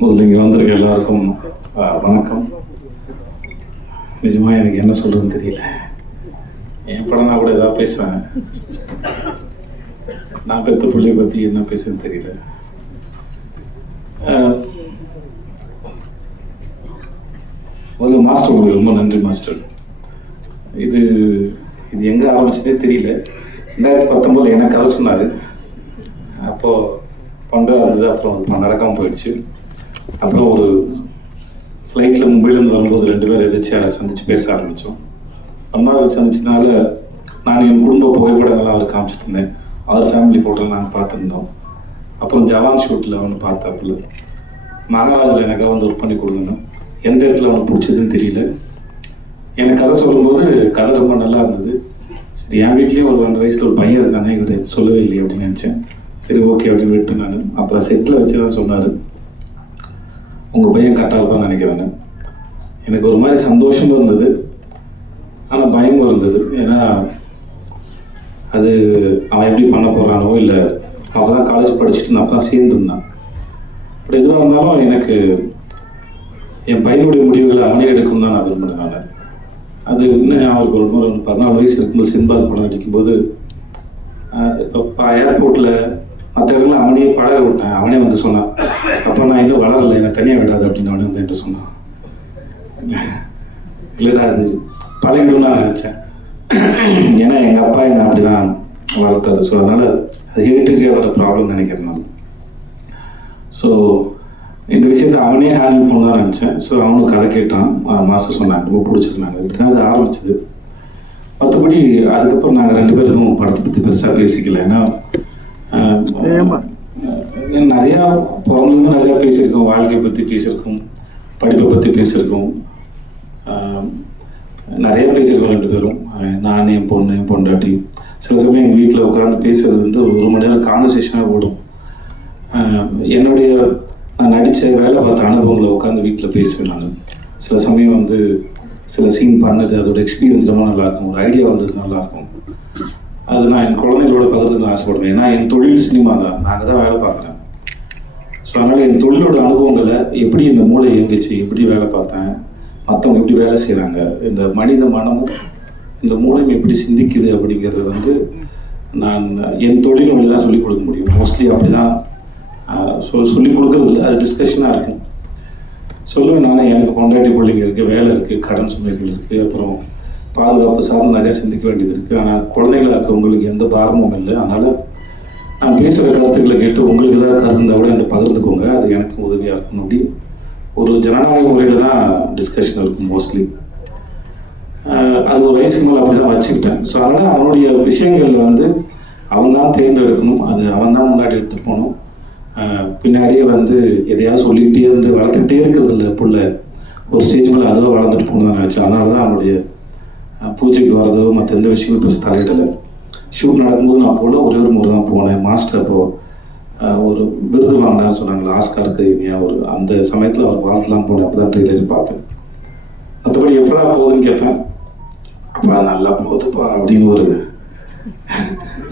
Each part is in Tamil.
முதல்ல இங்கே வந்திருக்க எல்லாருக்கும் வணக்கம். நிஜமாக எனக்கு என்ன சொல்கிறதுன்னு தெரியல. என் படம் நான் கூட ஏதாவது பேசுவேன், நான் பெற்ற பிள்ளைய பற்றி என்ன பேசுன்னு தெரியல. முதல்ல மாஸ்டர் உங்களுக்கு ரொம்ப நன்றி மாஸ்டர். இது எங்கே ஆரம்பிச்சதே தெரியல. 2019 எனக்கு கதை சொன்னார், அப்போது பண்ணுறா இருந்தது. அப்புறம் அது நடக்காமல் போயிடுச்சு. அப்புறம் ஒரு ஃப்ளைட்டில் மும்பையிலேருந்து வரும்போது 2 பேர் எதிர்த்து சந்தித்து பேச ஆரம்பித்தோம். ரொம்ப நாள் சந்திச்சதுனால நான் என் குடும்ப புகைப்படங்கள்லாம் அவர் காமிச்சிட்டு இருந்தேன். அவர் ஃபேமிலி ஃபோட்டோலாம் நாங்கள் பார்த்துருந்தோம். அப்புறம் ஜவான் ஷூட்டில் அவனு பார்த்தாப்புல. மகாராஜில் எனக்காக வந்து ஒர்க் பண்ணி கொடுக்கணும். எந்த இடத்துல அவனுக்கு பிடிச்சதுன்னு தெரியல. எனக்கு கதை சொல்லும்போது கதை ரொம்ப நல்லா இருந்தது. சரி, என் வீட்லேயும் ஒரு 2 வயசில் ஒரு பையன் இருக்கானே, இவர் சொல்லவே இல்லை அப்படின்னு நினச்சேன். சரி ஓகே அப்படின்னு விட்டு நான் அப்புறம் செட்டில் வச்சு தான் சொன்னார், உங்கள் பையன் கரெக்டாக இருப்பான்னு நினைக்கிறேன்னு. எனக்கு ஒரு மாதிரி சந்தோஷமும் இருந்தது, ஆனால் பயமும் இருந்தது. ஏன்னா அது அவன் எப்படி பண்ண போகிறானோ, இல்லை அவன் தான் காலேஜ் படிச்சுட்டு நான் அப்போ தான் சேர்ந்துருந்தான். அப்படி எதுவாக இருந்தாலும் எனக்கு என் பையனுடைய முடிவுகளை அவனே எடுக்கணும் தான் நான் விரும்பினேன். நான் அது இன்னும் அவருக்கு ஒரு 14 வயசு இருக்கும்போது சின்பாத் படம் நடிக்கும்போது இப்போ ஏர்போர்ட்டில் மற்ற இடங்கள்லாம் அவனையே பழக விட்டேன். அவனே வந்து சொன்னான், அப்போ நான் இன்னும் வளரலை, என்னை தனியாக விடாது அப்படின்னு அவனே வந்து என்கிட்ட சொன்னான். இல்லைடா அது பழகிடும் நான் நினச்சேன். ஏன்னா எங்கள் அப்பா என்னை அப்படி தான் வளர்த்தாரு. ஸோ அதனால் அது ஹெரிட்டரியாக வர ப்ராப்ளம் நினைக்கிறேன் நான். ஸோ இந்த விஷயத்தை அவனே ஹேண்டில் பண்ண தான் நினச்சேன். ஸோ அவனுக்கு கதை கேட்டான், மாஸ்டர் சொன்னாங்க, ரொம்ப பிடிச்சிருந்தாங்க. இப்படி தான் அது ஆரம்பிச்சது. மற்றபடி அதுக்கப்புறம் நாங்கள் 2 பேருக்கும் படத்தை பற்றி பெருசாக பேசிக்கல. ஏன்னா நிறையா பிறந்தது நிறையா பேசியிருக்கோம், வாழ்க்கையை பற்றி பேசியிருக்கோம், படிப்பை பற்றி பேசியிருக்கோம், நிறைய பேசியிருக்கோம் 2 பேரும். நான் என் பொண்டாட்டி சில சமயம் எங்கள் வீட்டில் உட்காந்து பேசுறது வந்து 1 மணி நேரம் கான்வர்சேஷனாக ஓடும். என்னுடைய நான் நடித்த வேலை பார்த்த அனுபவங்களை உட்காந்து வீட்டில் பேசுவேன். நான் சில சமயம் வந்து சில சீன் பண்ணது அதோட எக்ஸ்பீரியன்ஸ் ரொம்ப நல்லாயிருக்கும், ஒரு ஐடியா வந்தது நல்லாயிருக்கும். அது நான் என் குழந்தைகளோட பகிர்ந்துன்னு ஆசைப்படுவேன். ஏன்னா என் தொழில் சினிமா தான், நாங்கள் தான் வேலை பார்க்குறேன். ஸோ அதனால் என் தொழிலோட அனுபவங்களை எப்படி இந்த மூளை இயங்குச்சு, எப்படி வேலை பார்த்தேன், மற்றவங்க எப்படி வேலை செய்கிறாங்க, இந்த மனித மனமும் இந்த மூளையும் எப்படி சிந்திக்குது அப்படிங்கிறது வந்து நான் என் தொழில் வழி தான் சொல்லிக் கொடுக்க முடியும். மோஸ்ட்லி அப்படி தான் சொல்லிக் கொடுக்குறது இல்லை, அது டிஸ்கஷனாக இருக்கும். சொல்லுவேன் நானே, எனக்கு பொண்டாட்டி பிள்ளைங்க இருக்குது, வேலை இருக்குது, கடன் சுமைகள் இருக்குது, அப்புறம் பாதுகாப்பு சார்ந்து நிறையா சிந்திக்க வேண்டியது இருக்குது. ஆனால் குழந்தைகளாக இருக்கவங்களுக்கு எந்த பாரமும் இல்லை. அதனால் நான் பேசுகிற கருத்துக்களை கேட்டு உங்களுக்கு ஏதாவது கருத்து இருந்தால் கூட என்கிட்ட பகிர்ந்துக்கோங்க, அது எனக்கு உதவியாக இருக்கும். அப்படி ஒரு ஜனநாயக முறையில் தான் டிஸ்கஷன் இருக்கும் மோஸ்ட்லி. அது ஒரு வயசுக்கு மேலே அப்படி தான் வச்சுக்கிட்டேன். ஸோ அதனால் அவனுடைய விஷயங்களில் வந்து அவன் தான் தேர்ந்தெடுக்கணும், அது அவன் தான் முன்னாடி எடுத்துகிட்டு போகணும். பின்னாடியே வந்து எதையாவது சொல்லிகிட்டே இருந்து வளர்த்துக்கிட்டே இருக்கிறது இல்லை. பிள்ளை ஒரு ஸ்டேஜ் மேலே அதுவாக வளர்ந்துட்டு போகணுன்னு தான் நினச்சேன். அதனால தான் அவனுடைய பூஜைக்கு வரதோ மற்ற எந்த விஷயங்களும் பெருசு தலையிடலை. ஷூட் நடக்கும்போது நான் போல ஒரே ஒரு முறை தான் போனேன். மாஸ்டர் அப்போது ஒரு விருது வாங்கினான்னு சொன்னாங்களா, ஆஸ்காருக்கு இனியா ஒரு அந்த சமயத்தில் அவர் வாழ்த்துலாம் போனேன். அப்போ தான் ட்ரெய்லர் பார்த்தேன். மற்றபடி எப்படா போகுதுன்னு கேட்பேன். அப்பா நல்லா போகுதுப்பா அப்படின்னு ஒரு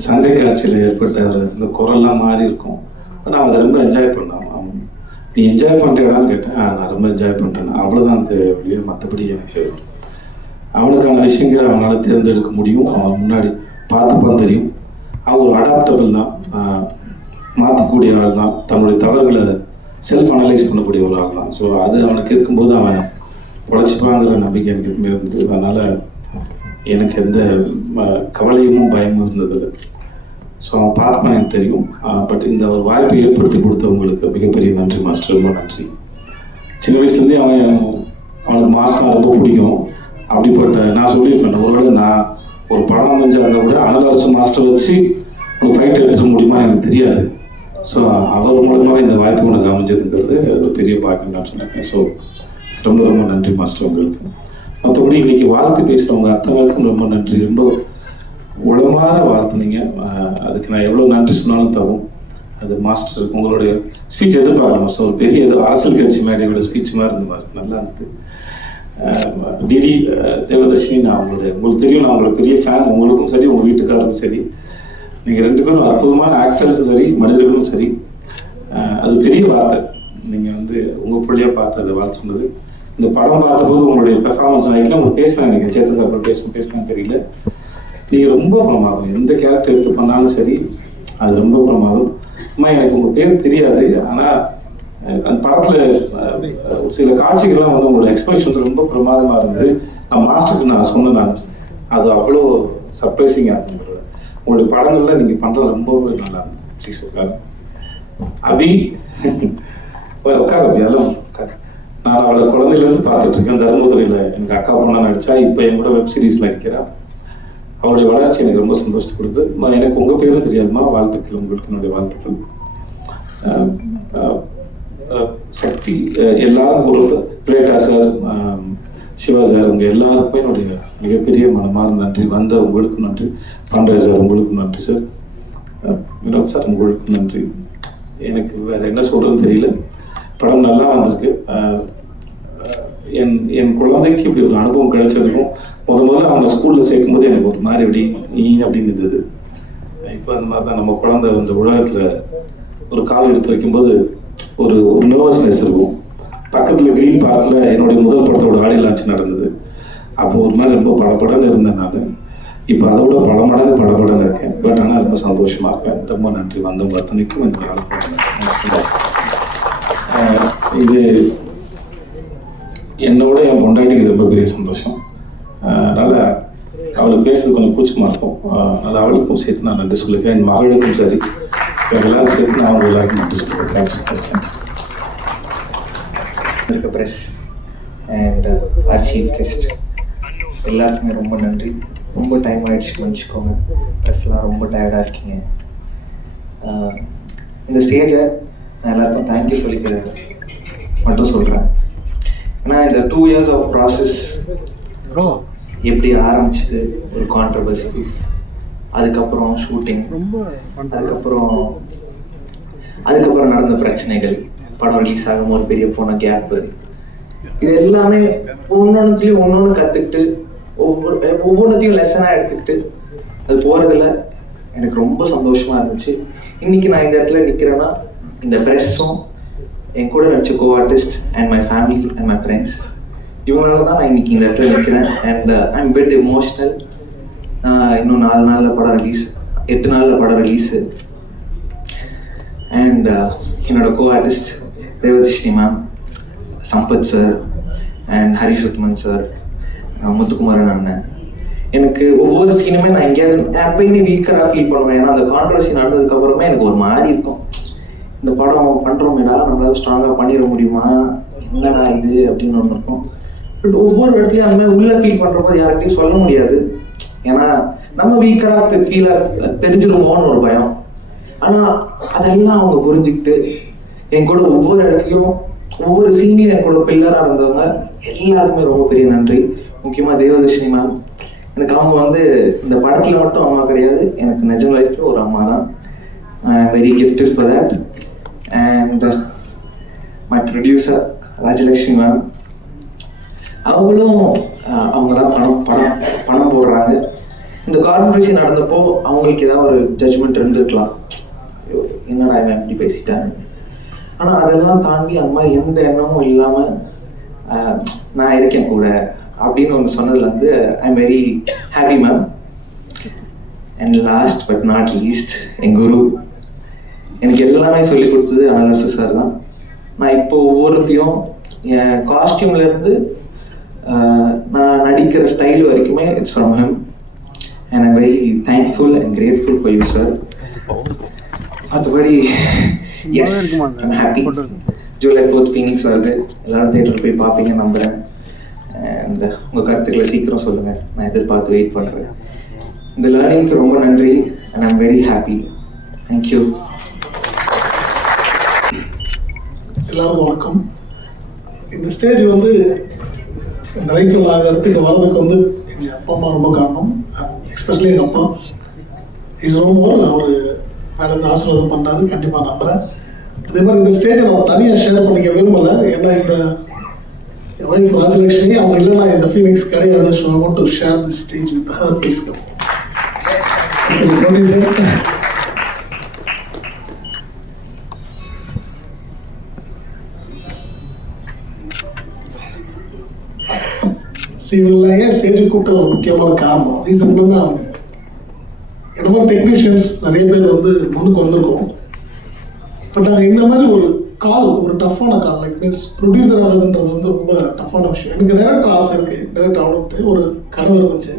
சண்டை காட்சியில் ஏற்பட்ட ஒரு இந்த குரல்லாம் மாறி இருக்கும். ஆனால் அதை ரொம்ப என்ஜாய் பண்ணான். நீ என்ஜாய் பண்ணுறேடான்னு கேட்டேன். நான் ரொம்ப என்ஜாய் பண்ணுறேன், அவ்வளோதான் அந்த வழியே. மற்றபடி எனக்கு அவனுக்கான விஷயங்களை அவனால் தேர்ந்தெடுக்க முடியும். அவன் முன்னாடி பார்த்துப்பான்னு தெரியும். அவன் ஒரு அடாப்டபிள் தான், மாற்றக்கூடிய ஆள் தான், தன்னுடைய தவறுகளை செல்ஃப் அனலைஸ் பண்ணக்கூடிய ஒரு ஆள் தான். ஸோ அது அவனுக்கு இருக்கும்போது அவன் உழைச்சிப்பாங்கிற நம்பிக்கை எனக்கு எப்பவுமே இருந்தது. அதனால் எனக்கு எந்த கவலையும் பயமும் இருந்ததில்லை. ஸோ அவன் பார்த்துப்பான் எனக்கு தெரியும். பட் இந்த ஒரு வாய்ப்பை ஏற்படுத்தி கொடுத்தவங்களுக்கு மிகப்பெரிய நன்றி மாஸ்டர், ரொம்ப நன்றி. சின்ன வயசுலேருந்தே அவனுக்கு மாஸ்டர் ரொம்ப பிடிக்கும். அப்படிப்பட்ட நான் சொல்லியிருப்பேன், ஒருவேளை நான் ஒரு படம் அமைஞ்சாங்க கூட அனலரசு மாஸ்டர் வச்சு ஒரு ஃபைட் எடுத்துட முடியுமா எனக்கு தெரியாது. ஸோ அவர் மூலமாக இந்த வாய்ப்பு உனக்கு அமைஞ்சதுங்கிறது அது பெரிய பாக்கியம் நான் சொன்னேன். ஸோ ரொம்ப ரொம்ப நன்றி மாஸ்டர் உங்களுக்கு. மற்றபடி இன்றைக்கி வாழ்த்து பேசுகிறவங்க அத்தனைக்கும் ரொம்ப நன்றி. ரொம்ப உளமாற வாழ்த்துனீங்க. அதுக்கு நான் எவ்வளோ நன்றி சொன்னாலும் தரும். அது மாஸ்டர் உங்களுடைய ஸ்பீச் எதிர்பார்க்கல மாஸ்டர். ஒரு பெரிய ஏதோ அரசியல் கட்சி மேடையோட ஸ்பீச் மாதிரி இருந்தது மாஸ்டர், நல்லா இருந்தது. டிடி தேவதர்ஷினி, நான் உங்களுக்கு தெரியும், நான் உங்களோட பெரிய ஃபேன். உங்களுக்கும் சரி, உங்கள் வீட்டுக்காரருக்கும் சரி, நீங்கள் 2 பேரும் அற்புதமான ஆக்டர்ஸும் சரி, மனிதர்களும் சரி. அது பெரிய வார்த்தை. நீங்கள் வந்து உங்கள் பிள்ளையாக பார்த்து அதை வாழ்த்து சொன்னது. இந்த படம் பார்த்தபோது உங்களுடைய பெர்ஃபார்மன்ஸ் நைட்டில் உங்களுக்கு பேசுகிறேன், நீங்கள் சேத்தன் சார் பேசுனான்னு தெரியல. நீங்கள் ரொம்ப பிரமாதம், எந்த கேரக்டர் எடுத்து பண்ணாலும் சரி அது ரொம்ப பிரமாதம். அம்மா எனக்கு உங்கள் பேர் தெரியாது, ஆனால் அந்த படத்தில் சில காட்சிகள்லாம் வந்து உங்களோட எக்ஸ்பிரஷன் ரொம்ப பிரமாதமாக இருந்தது. நான் மாஸ்டருக்கு நான் சொன்னேன், நான் அது அவ்வளோ சர்ப்ரைசிங்காக இருந்தது. உங்களுடைய படங்கள்ல நீங்கள் பண்ணுறது ரொம்பவே நல்லா இருந்தது. ப்ளீஸ் உட்காரு அபி, உட்காரு அபி, அதெல்லாம் உட்காரு. நான் அவளை குழந்தையிலேருந்து பார்த்துட்ருக்கேன். தருமபுரியில் எனக்கு அக்கா பொண்ணா நடித்தா, இப்போ என் கூட வெப் சீரிஸில் நடிக்கிறேன். அவருடைய வளர்ச்சி எனக்கு ரொம்ப சந்தோஷத்தை கொடுக்குது. எனக்கு உங்கள் பேரும் தெரியாதுமா, வாழ்த்துக்கள், உங்களுக்கு என்னுடைய வாழ்த்துக்கள். சக்தி எல்லாரும் கொடுத்து பிரேகா சார், சிவா சார், உங்கள் எல்லாருக்குமே என்னுடைய மிகப்பெரிய மனமார்ந்த நன்றி. வந்த உங்களுக்கும் நன்றி, பாண்டே சார் உங்களுக்கும் நன்றி சார், வினோத் சார் உங்களுக்கும் நன்றி. எனக்கு வேறு என்ன சொல்கிறதுன்னு தெரியல. படம் நல்லா வந்திருக்கு. என் குழந்தைக்கு இப்படி ஒரு அனுபவம் கிடைச்சதுக்கும் முதல்ல அவங்க ஸ்கூலில் சேர்க்கும்போது எனக்கு ஒரு மாதிரி அப்படின்னு இருந்தது. இப்போ அந்த மாதிரி தான் நம்ம குழந்தை இந்த உலகத்தில் ஒரு கால் எடுத்து வைக்கும்போது ஒரு நர்வஸ்னஸ் இருக்கும். பக்கத்தில் க்ரீன் பார்க்கில் என்னுடைய முதல் படத்தோட ஆடியோ லான்ச் நடந்தது. அப்போ ஒரு மாதிரி ரொம்ப படப்படன்னு இருந்தேன் நான். இப்போ அதை விட பல மடங்கு படப்படன்னு இருக்கேன். பட் ஆனால் ரொம்ப சந்தோஷமாக இருக்கேன். ரொம்ப நன்றி வந்தவங்க அத்தனைக்கும் இந்த நாள். இது என்னோட என் பொண்டாட்டிக்கு ரொம்ப பெரிய சந்தோஷம். அதனால் அவளுக்கு பேசுறது கொஞ்சம் கூச்சமாக இருக்கும். அதனால் அவளுக்கும் சேர்த்து நான் நன்றி சொல்லிக்கிறேன். என் மகளுக்கும் சரி, எல்லாரும் சேர்த்து நான் அவங்க எல்லாருக்கும் நன்றி சொல்லிக்கிறேன். Thanks. Press and our chief guest எல்லாருக்குமே ரொம்ப நன்றி. ரொம்ப டைம் ஆகிடுச்சு, மன்னிச்சுக்கோங்க. ப்ரெஸ்லாம் ரொம்ப டயர்டாக இருக்கீங்க. இந்த ஸ்டேஜை நான் எல்லாருக்கும் தேங்க்யூ சொல்லிக்கிறேன் மட்டும் சொல்கிறேன். ஏன்னா இந்த 2 years ஆஃப் ப்ராசஸ் எப்படி ஆரம்பிச்சது, ஒரு கான்ட்ரவர்சிஸ், அதுக்கப்புறம் ஷூட்டிங், அதுக்கப்புறம் நடந்த பிரச்சனைகள், படம் ரிலீஸ் ஆகும் ஒரு பெரிய போன கேப்பு, இது எல்லாமே ஒவ்வொன்றுத்தையும் ஒன்று கற்றுக்கிட்டு ஒவ்வொன்றத்தையும் லெசனாக எடுத்துக்கிட்டு அது போகிறதுல எனக்கு ரொம்ப சந்தோஷமாக இருந்துச்சு. இன்றைக்கி நான் இந்த இடத்துல நிற்கிறேன்னா இந்த ப்ரெஸ்ஸும் என் கூட நடிச்ச co artist and my family and my friends இவங்களால தான் நான் இன்றைக்கி இந்த இடத்துல நிற்கிறேன். And I am bit emotional. இன்னும் 4 நாளில் படம் ரிலீஸ், 8 நாளில் படம் ரிலீஸு. அண்ட் என்னோட co artist Devadharshini ma'am, Sampath sir and Harish Uthaman sir, Muthukumaran அண்ணன். எனக்கு ஒவ்வொரு சீனுமே நான் எங்கேயாவது எப்பயுமே வீக்கராக ஃபீல் பண்ணுவேன். ஏன்னா அந்த கான்ட்ரவர்சி நடந்ததுக்கப்புறமே எனக்கு ஒரு மாதிரி இருக்கும். இந்த படம் பண்ணுறோமேடா, நம்மளால ஸ்ட்ராங்காக பண்ணிட முடியுமா, என்னடா இது அப்படின்னு ஒன்று இருக்கும். பட் ஒவ்வொரு இடத்துலையும் அந்த மாதிரி உள்ளே ஃபீல் பண்ணுறப்போ யார்கிட்டையும் சொல்ல முடியாது. ஏன்னா நம்ம வீக்கராக ஃபீலாக தெரிஞ்சிருமோன்னு ஒரு பயம். ஆனால் அதெல்லாம் அவங்க புரிஞ்சுக்கிட்டு என் கூட ஒவ்வொரு இடத்துலையும் ஒவ்வொரு சீன்லையும் என் கூட பில்லராக இருந்தவங்க எல்லாருக்குமே ரொம்ப பெரிய நன்றி. முக்கியமாக தேவதர்ஷினி மேம். எனக்கு அவங்க வந்து இந்த படத்தில் மட்டும் அம்மா கிடையாது, எனக்கு நிஜ லைஃப்பில் ஒரு அம்மா தான். I am very gifted for that. And my producer Rajalakshmi ma'am, அவங்களும் அவங்க தான் பணம் போடுறாங்க. இந்த கார்பரேஷன் நடந்தப்போ அவங்களுக்கு ஏதாவது ஒரு ஜட்ஜ்மெண்ட் இருந்திருக்கலாம், என்னடா இவன் எப்படி பேசிட்டாங்க. ஆனால் அதெல்லாம் தாண்டி அந்த மாதிரி எந்த எண்ணமும் இல்லாமல் நான் இருக்கேன் கூட அப்படின்னு ஒன்று சொன்னதுலேருந்து I am very happy ma'am. And last but not least என் குரு, எனக்கு எல்லாமே சொல்லிக் கொடுத்தது அனலர்ஸ் சார் தான். நான் இப்போ ஒவ்வொருத்தையும் என் காஸ்டியூம்லேருந்து நான் நடிக்கிற ஸ்டைல் வரைக்குமே it's from him. And I am very thankful and grateful for you sir. மற்றபடி yes I am happy. July 4th Phoenix வருது, எல்லாரும் தியேட்டரில் போய் பார்ப்பீங்க நம்புகிறேன். அண்ட் உங்கள் கருத்துக்களை சீக்கிரம் சொல்லுங்கள், நான் எதிர்பார்த்து வெயிட் பண்ணுறேன். இந்த லேர்னிங்க்கு ரொம்ப நன்றி and I am very happy. Thank you. எல்லாரும் வணக்கம். இந்த ஸ்டேஜ் வந்து இந்த லைஃப்பில் நாங்கள் எடுத்து இங்கே வர்றதுக்கு வந்து எங்கள் அப்பா அம்மா ரொம்ப காரணம். எஸ்பெஷலி எங்கள் அப்பா இஸ் ரொம்ப அவர் நடந்து ஆசீர்வாதம் பண்ணுறாரு, கண்டிப்பாக நம்புகிறேன். அதே மாதிரி இந்த ஸ்டேஜை நான் தனியாக ஷேர் பண்ணிக்க விரும்பலை. ஏன்னா இந்த என் ஒய்ஃப் ராஜலக்ஷ்மி அவங்க இல்லைன்னா இந்த ஃபீலிங்ஸ் கிடையாது. So I want to share this stage with her. Please come. இவங்களாம் ஏன் ஸ்டேஜுக்கு கூப்பிட்ட ஒரு முக்கியமான காரணம் ரீசன்ட்னா என்னமோ டெக்னீஷியன்ஸ் நிறைய பேர் வந்து முன்னுக்கு வந்திருக்கோம். பட் நாங்கள் இந்த மாதிரி ஒரு கால், ஒரு டஃப்பான கால், லைக் மீன்ஸ் ப்ரொடியூசர் ஆகுதுன்றது வந்து ரொம்ப டஃப்பான விஷயம். எனக்கு டேரக்டர் ஆசை இருக்குது, டேரக்டர் ஆகணுன்ட்டு ஒரு கனவு இருந்துச்சு.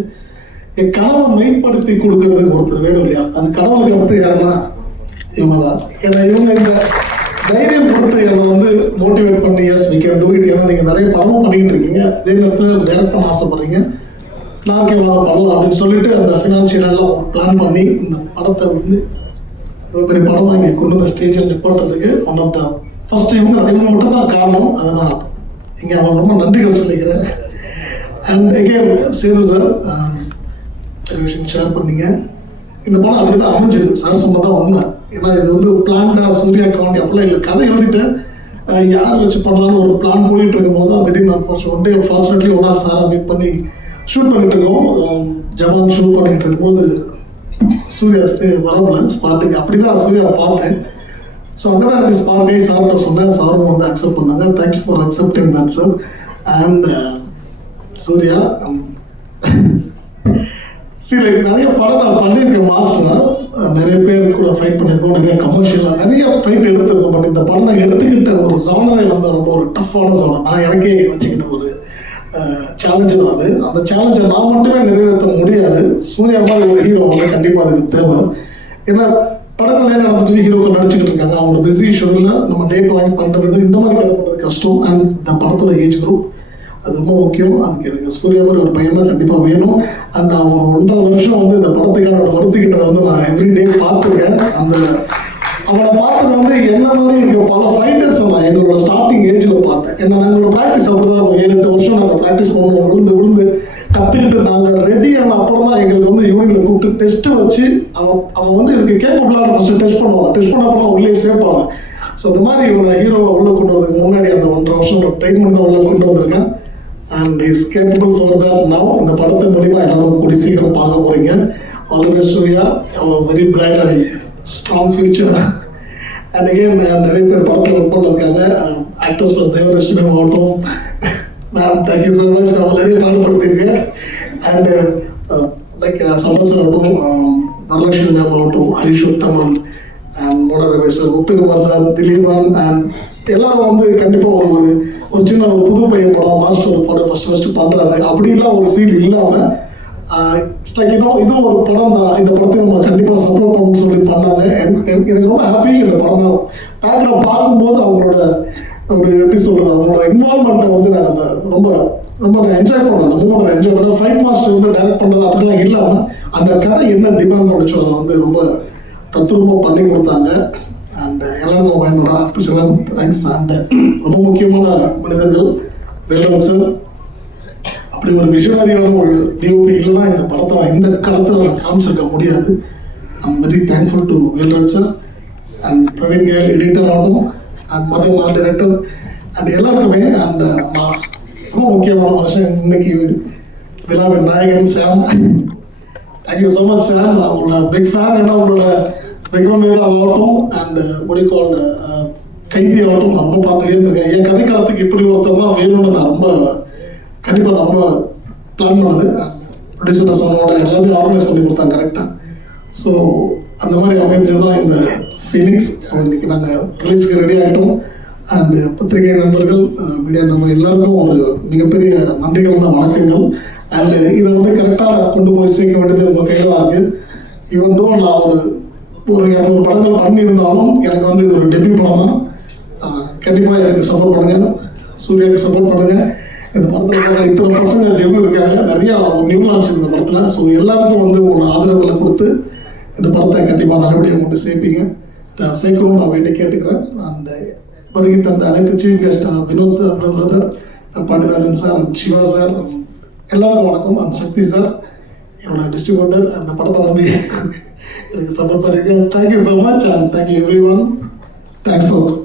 என் கனவை மெயின்படுத்தி கொடுக்கறதுக்கு ஒருத்தர் வேணும் இல்லையா? அது கடவுளுக்கு அடுத்து யாருன்னா இவங்க தான். ஏன்னா இவங்க இந்த தைரியம் கொடுத்து என்னை வந்து மோட்டிவேட் பண்ணி yes we can do it. ஏன்னா நீங்கள் நிறைய படமும் பண்ணிக்கிட்டு இருக்கீங்க, அதே நேரத்தில் டேரக்ட் பண்ண ஆசைப்படுறீங்க, நான் கேவலம் பண்ணலாம் அப்படின்னு சொல்லிட்டு அந்த ஃபினான்ஷியலெல்லாம் பிளான் பண்ணி இந்த படத்தை வந்து ஒரு பெரிய படமாக இங்கே கொண்டு வந்த ஸ்டேஜில் நிப்பாட்டுறதுக்கு ஒன் ஆஃப் த ஃபர்ஸ்ட் இவங்க மட்டும் தான் காரணம். அதை நான் இங்கே அவங்க ரொம்ப நன்றிகள் சொல்லிக்கிறேன். அண்ட் அகேன் சேது சார் விஷயம் ஷேர் பண்ணீங்க. இந்த படம் அப்படி தான் அமைஞ்சது, சார் சொன்னதான் உண்மை. ஏன்னா இது வந்து பிளான்டாக சூர்யா கவுண்டி அப்படிலாம் இல்லை, கதை எழுதிட்டு யார் வச்சு பண்ணலான்னு ஒரு பிளான் போயிட்டு இருக்கும்போது தான் திடீர்னு ஒன் டே ஃபார்ச்சுனேட்லி ஒரு நாள் சாரை மீட் பண்ணி ஷூட் பண்ணிட்டு இருக்கோம். ஜவான் ஷூட் பண்ணிட்டு இருக்கும்போது சூர்யா வரவில்லை ஸ்பாட்டுக்கு. அப்படி தான் சூர்யா பார்த்தேன். ஸோ அங்கே தான் எனக்கு ஸ்பாட்டே சார்கிட்ட சொன்னேன், சாரும் வந்து அக்செப்ட் பண்ணாங்க. Thank you for accepting that sir. And Suriya சரி, நிறைய படம் நான் பண்ணியிருக்கேன் மாஸ்டராக, நிறைய பேர் கூட ஃபைட் பண்ணியிருக்கோம், நிறைய கமர்ஷியலாக நிறைய ஃபைட் எடுத்திருக்கோம். பட் இந்த படம் நான் எடுத்துக்கிட்ட ஒரு ஜானரை வந்து ரொம்ப ஒரு டஃப்பான ஜானர், நான் எனக்கே வச்சுக்கிட்ட ஒரு சேலஞ்சு தான் அது. அந்த சேலஞ்சை நான் மட்டுமே நிறைவேற்ற முடியாது, சூர்யா மாதிரி ஒரு ஹீரோ வந்து கண்டிப்பாக அதுக்கு தேவை. ஏன்னா படங்களே நடந்துட்டு ஹீரோக்கள் நடிச்சுக்கிட்டு இருக்காங்க, அவங்களோட பிஸி ஷெடியூலில் நம்ம டேட் வாங்கி பண்ணுறது இந்த மாதிரி கதை பண்ணுறது கஷ்டம். அண்ட் இந்த படத்தோட ஏஜ் குரூப் அது ரொம்ப முக்கியம். அதுக்கு எனக்கு சூர்யா மாதிரி ஒரு பையன் தான் கண்டிப்பாக வேணும். அண்ட் அவன் 1.5 வருஷம் வந்து இந்த படத்துக்கான வருத்திக்கிட்டதை வந்து நான் எவ்ரிடே பார்த்துருக்கேன். அந்த அவனை பார்த்தது வந்து என்ன மாதிரி இருக்க பல ஃபைட்டர்ஸ் நான் எங்களோட ஸ்டார்டிங் ஏஜில் பார்த்தேன். ஏன்னா எங்களோட ப்ராக்டிஸ் அப்படி தான் ஒரு 7-8 வருஷம் நாங்கள் ப்ராக்டிஸ் பண்ணுவோம், விழுந்து கற்றுக்கிட்டு நாங்கள் ரெடியான அப்புறம் தான் எங்களுக்கு வந்து யூனிட்டில் கூப்பிட்டு டெஸ்ட்டு வச்சு அவன் வந்து இதுக்கு கேப்பபிளாக ஃபஸ்ட்டு டெஸ்ட் பண்ணுவாங்க, டெஸ்ட் பண்ண அப்புறம் உள்ளே சேர்ப்பாங்க. ஸோ இந்த மாதிரி இவனை ஹீரோவை உள்ளே கொண்டு வரதுக்கு முன்னாடி அந்த 1.5 வருஷம் ட்ரெயின் பண்ணி தான் உள்ளே கொண்டு வந்திருக்கேன். And is capable for that now. இந்த படத்தின் மூலிமா எல்லாரும் கூடி சீக்கிரம் பார்க்க போகிறீங்க. All the best Suriya, very bright and strong future. And again நிறைய பேர் படத்தில் ஒர்க் பண்ணிருக்காங்க. ஆக்டர்ஸ் ஃபர்ஸ்ட் தேவதர்ஷினி ஆகட்டும், மேம் தேங்க்யூ ஸோ மச், நான் நிறைய பாடுபடுத்தியிருக்கேன். அண்டு லைக் சமர்சன் ஆகட்டும், வரலட்சுமி மேம் ஆகட்டும், Harish Uthaman and Monaravi sir, Muthukumar sir, Dileepan and எல்லாரும் வந்து கண்டிப்பாக ஒரு சின்ன ஒரு புது பையன் படம் மாஸ்டர் ஒரு படம் ஃபஸ்ட்டு பண்ணுறாரு அப்படிலாம் ஒரு ஃபீல் இல்லாமல் இதுவும் ஒரு படம் தான், இந்த படத்தை நம்ம கண்டிப்பாக சப்போர்ட் பண்ணணும்னு சொல்லி பண்ணாங்க. எனக்கு ரொம்ப ஹாப்பி. இந்த படம் தான் பேக்கில் பார்க்கும்போது அவங்களோட ஒரு எப்படி சொல்கிறது, அவங்களோட இன்வால்மெண்ட்டை வந்து நான் அந்த ரொம்ப ரொம்ப என்ஜாய் பண்ணேன். அந்த மூமெண்ட் என்ஜாய் பண்ணேன். ஃபைட் மாஸ்டர் வந்து டைரக்ட் பண்ணுறது அப்படிலாம் இல்லாமல் அந்த கதை என்ன டிமாண்ட் பண்ணிச்சோ அதை வந்து ரொம்ப தத்ரூபமாக பண்ணி கொடுத்தாங்க. அண்ட் எல்லாருக்கும் என்னோட ஆக்டர்ஸ் எல்லாரும் தேங்க்ஸ். அண்ட் ரொம்ப முக்கியமான மனிதர்கள் வேலவன் சார், அப்படி ஒரு விஷனரியான ஒரு டிஓபி இல்லைன்னா இந்த படத்தை நான் இந்த காலத்தில் நான் காமிச்சிருக்க முடியாது. I'm very thankful to Velraj sir and Praveen K L editor ஆகட்டும் and Madhan art director and எல்லாருக்குமே. அண்ட் ரொம்ப முக்கியமான மனுஷன் இன்னைக்கு விழாவின் நாயகன் Sam, thank you so much Sam. நான் உங்களோட பிக் ஃபேன். ஏன்னா உங்களோட பேக்ரவுண்ட் ஆகட்டும் அண்ட் ஒடிகால்டு கைதி ஆகட்டும் நான் ரொம்ப பார்த்துட்டே இருந்திருக்கேன். என் கதைக்காலத்துக்கு இப்படி ஒருத்தர் தான் வேணும்னு நான் ரொம்ப கண்டிப்பாக ரொம்ப பிளான் பண்ணது. ப்ரொடியூசர் சொன்னோட எல்லாமே ஆர்கனைஸ் பண்ணி கொடுத்தாங்க கரெக்டாக. ஸோ அந்த மாதிரி அமைஞ்சது தான் இந்த ஃபீலிங்ஸ். ஸோ இன்றைக்கி நாங்கள் ரிலீஸ்க்கு ரெடி ஆகிட்டோம். அண்டு பத்திரிகை நண்பர்கள், மீடியா நண்பர்கள் எல்லாருக்கும் ஒரு மிகப்பெரிய நன்றிகள், வணக்கங்கள். அண்டு இதை வந்து கரெக்டாக கொண்டு போய் சேர்க்க வேண்டியது உங்கள் கையில் தான் இருக்குது. ஈவன் தோ நான் ஒரு 200 படங்கள் பண்ணியிருந்தாலும் எனக்கு வந்து இது ஒரு டெபியூ படம் தான். கண்டிப்பாக எனக்கு சப்போர்ட் பண்ணுங்கள், சூர்யாவுக்கு சப்போர்ட் பண்ணுங்கள். இந்த படத்தில் இத்தனை பசங்க டெபியூ இருக்காங்க, நிறையா நியூ லான்ச் இந்த படத்தில். ஸோ எல்லாருக்கும் வந்து உங்களோட ஆதரவுகளை கொடுத்து இந்த படத்தை கண்டிப்பாக நல்லபடியாக கொண்டு சேர்க்கணும்னு நான் வேண்டி கேட்டுக்கிறேன். அந்த வருகை தந்த அனைத்து chief guest Vinod sir, brother Pandiarajan sir and Siva sir, எல்லாருக்கும் வணக்கம். அண்ட் சக்தி சார் என்னோட டிஸ்ட்ரிபியூட்டர், அந்த படத்தை நம்பி எனக்கு சப்போர்ட் பண்ணியிருக்கேன். Thank you so much and thank you everyone. Thanks for